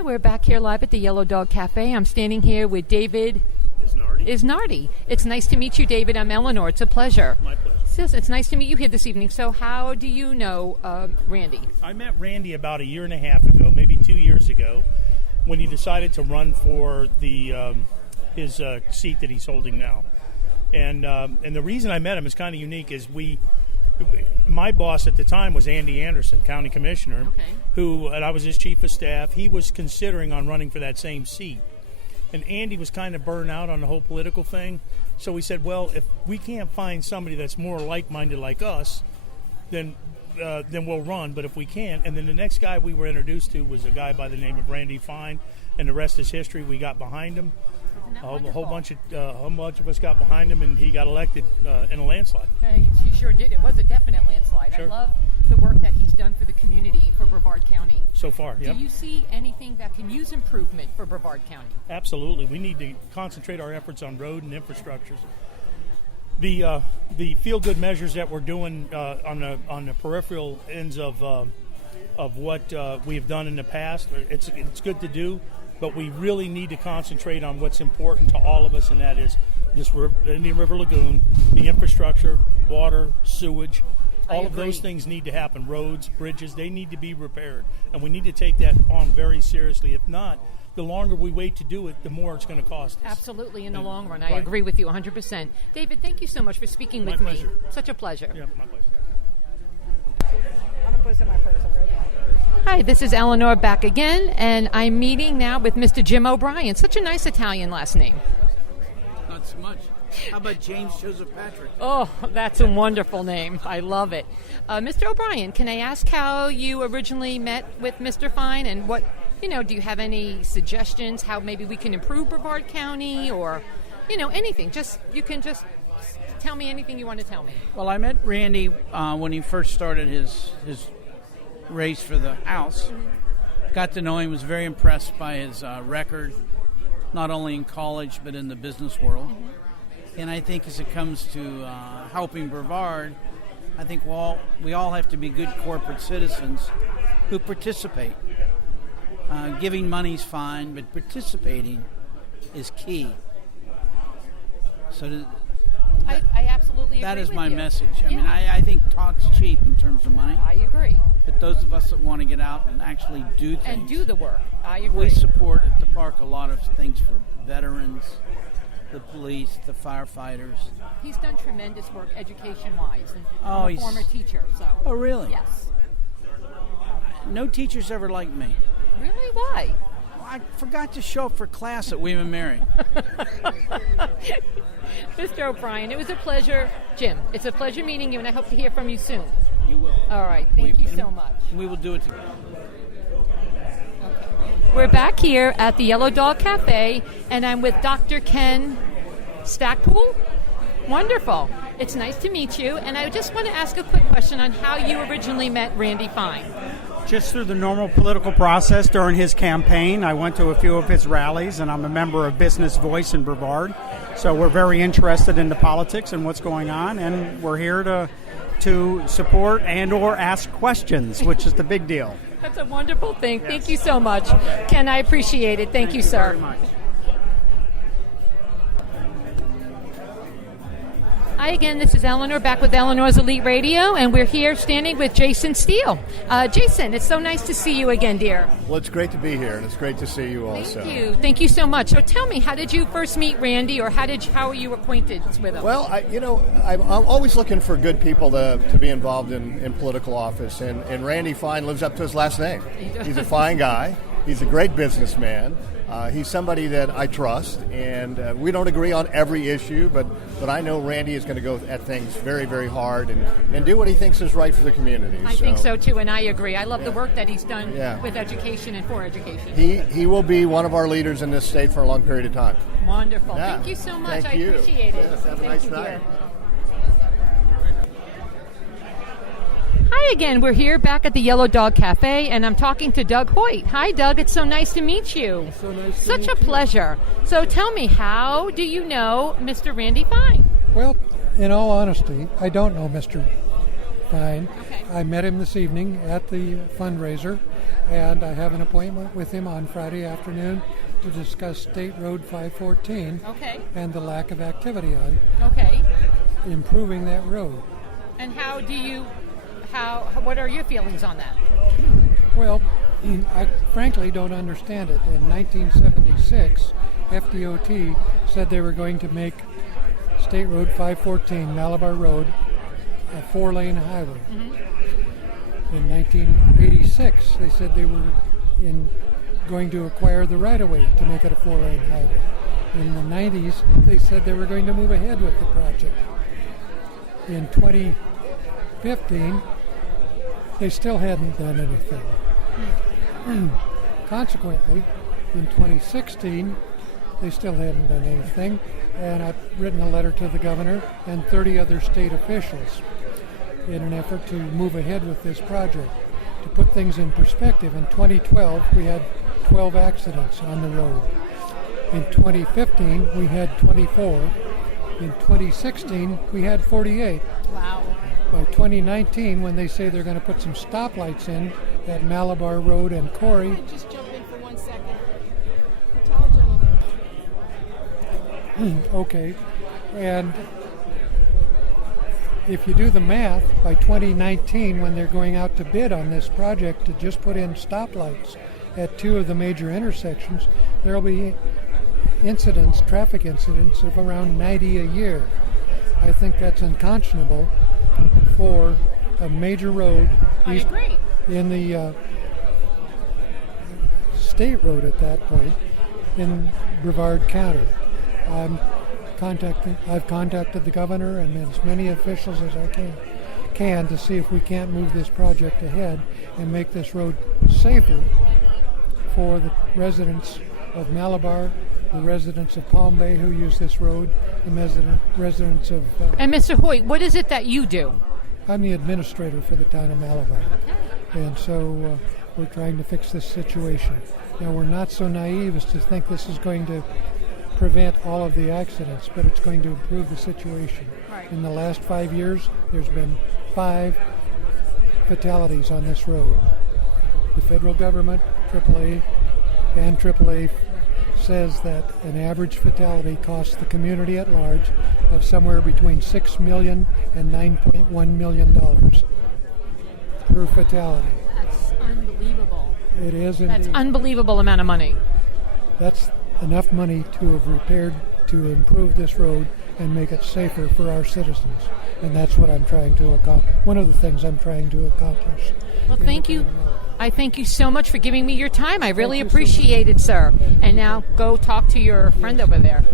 Hi, we're back here live at the Yellow Dog Cafe. I'm standing here with David Isnardi. It's nice to meet you, David. I'm Eleanor. It's a pleasure. My pleasure. It's nice to meet you here this evening. So how do you know Randy? I met Randy about a year and a half ago, maybe 2 years ago, when he decided to run for his seat that he's holding now. And the reason I met him is kind of unique. Is my boss at the time was Andy Anderson, county commissioner, and I was his chief of staff. He was considering on running for that same seat. And Andy was kind of burned out on the whole political thing. So we said, well, if we can't find somebody that's more like-minded like us, then we'll run. But if we can't, and then the next guy we were introduced to was a guy by the name of Randy Fine, and the rest is history. We got behind him. A whole bunch of us got behind him, and he got elected in a landslide. Hey, he sure did. It was a definite landslide. Sure. I love the work that he's done for the community, for Brevard County. So far, yep. Do you see anything that can use improvement for Brevard County? Absolutely. We need to concentrate our efforts on road and infrastructures. The feel-good measures that we're doing on the peripheral ends of what we have done in the past, it's good to do. But we really need to concentrate on what's important to all of us, and that is this Indian River Lagoon, the infrastructure, water, sewage. All of those things need to happen. Roads, bridges, they need to be repaired. And we need to take that on very seriously. If not, the longer we wait to do it, the more it's going to cost us. Absolutely, in the long run. I agree with you 100%. David, thank you so much for speaking with me. Such a pleasure. Yeah, my pleasure. I'm going to put it in my purse. Hi, this is Eleanor back again, and I'm meeting now with Mr. Jim O'Brien. Such a nice Italian last name. Not so much. How about James Joseph Patrick? Oh, that's a wonderful name. I love it. Mr. O'Brien, can I ask how you originally met with Mr. Fine, and what, do you have any suggestions how maybe we can improve Brevard County, or, anything? You can just tell me anything you want to tell me. Well, I met Randy when he first started his race for the House. Got to know him, was very impressed by his record, not only in college but in the business world. And I think as it comes to helping Brevard, I think we all have to be good corporate citizens who participate. Giving money's fine, but participating is key. So I absolutely agree. That is with my you. message. I mean, I think talk's cheap in terms of money. I agree. But those of us that want to get out and actually do things. And do the work. I agree. We support at the park a lot of things for veterans, the police, the firefighters. He's done tremendous work education-wise. And Oh, I'm a former teacher, so. Oh, really? Yes. No teachers ever liked me. Really? Why? I forgot to show up for class at William & Mary. Mr. O'Brien, it was a pleasure. Jim, it's a pleasure meeting you, and I hope to hear from you soon. You will. All right. Thank you so much. We will do it together. We're back here at the Yellow Dog Cafe, and I'm with Dr. Ken Stackpool. Wonderful. It's nice to meet you, and I just want to ask a quick question on how you originally met Randy Fine. Just through the normal political process during his campaign. I went to a few of his rallies, and I'm a member of Business Voice in Brevard. So we're very interested in the politics and what's going on, and we're here to support and or ask questions, which is the big deal. That's a wonderful thing. Yes. Thank you so much. Ken, I appreciate it. Thank you, sir. Very much. Hi again, this is Eleanor, back with Eleanor's Elite Radio, and we're here standing with Jason Steele. Jason, it's so nice to see you again, dear. Well, it's great to be here, and it's great to see you also. Thank you so much. So tell me, how did you first meet Randy, or how are you acquainted with him? Well, I'm always looking for good people to be involved in political office, and Randy Fine lives up to his last name. He's a fine guy. He's a great businessman. He's somebody that I trust, and we don't agree on every issue, but I know Randy is going to go at things very, very hard and do what he thinks is right for the community. I think so, too, and I agree. I love the work that he's done with education and for education. He will be one of our leaders in this state for a long period of time. Wonderful. Yeah. Thank you so much. Thank I you. appreciate it. Yes, have a nice night. Dear. Hi again. We're here back at the Yellow Dog Cafe, and I'm talking to Doug Hoyt. Hi, Doug. It's so nice to meet you. So nice to Such meet a pleasure. So tell me, how do you know Mr. Randy Fine? Well, in all honesty, I don't know Mr. Fine. Okay. I met him this evening at the fundraiser, and I have an appointment with him on Friday afternoon to discuss State Road 514 Okay. and the lack of activity on Okay. improving that road. And what are your feelings on that? Well, I frankly don't understand it. In 1976, FDOT said they were going to make State Road 514, Malabar Road, a 4-lane highway. In 1986, they said they were going to acquire the right-of-way to make it a 4-lane highway. In the 90s, they said they were going to move ahead with the project. In 2015, they still hadn't done anything. Consequently, in 2016, they still hadn't done anything, and I've written a letter to the governor and 30 other state officials in an effort to move ahead with this project. To put things in perspective, in 2012, we had 12 accidents on the road. In 2015, we had 24. In 2016, we had 48. Wow. By 2019, when they say they're going to put some stoplights in at Malabar Road and Corey, Just jump in for 1 second. Tall gentleman. okay, and if you do the math, by 2019, when they're going out to bid on this project to just put in stoplights at 2 of the major intersections, there'll be traffic incidents of around 90 a year. I think that's unconscionable for a major road I agree. in the state road at that point in Brevard County. I've contacted the governor and as many officials as I can to see if we can't move this project ahead and make this road safer for the residents of Malabar, the residents of Palm Bay who use this road, the residents of... And Mr. Hoyt, what is it that you do? I'm the administrator for the town of Malabar, and so we're trying to fix this situation. Now, we're not so naive as to think this is going to prevent all of the accidents, but it's going to improve the situation. Right. In the last 5 years, there's been 5 fatalities on this road. The federal government, AAA says that an average fatality costs the community at large of somewhere between $6 million and $9.1 million per fatality. That's unbelievable. It is indeed. That's unbelievable amount of money. That's enough money to have repaired, to improve this road and make it safer for our citizens. And that's what I'm trying to accomplish. One of the things I'm trying to accomplish. Well, thank you. I thank you so much for giving me your time. I really appreciate it, sir. And now go talk to your friend over there.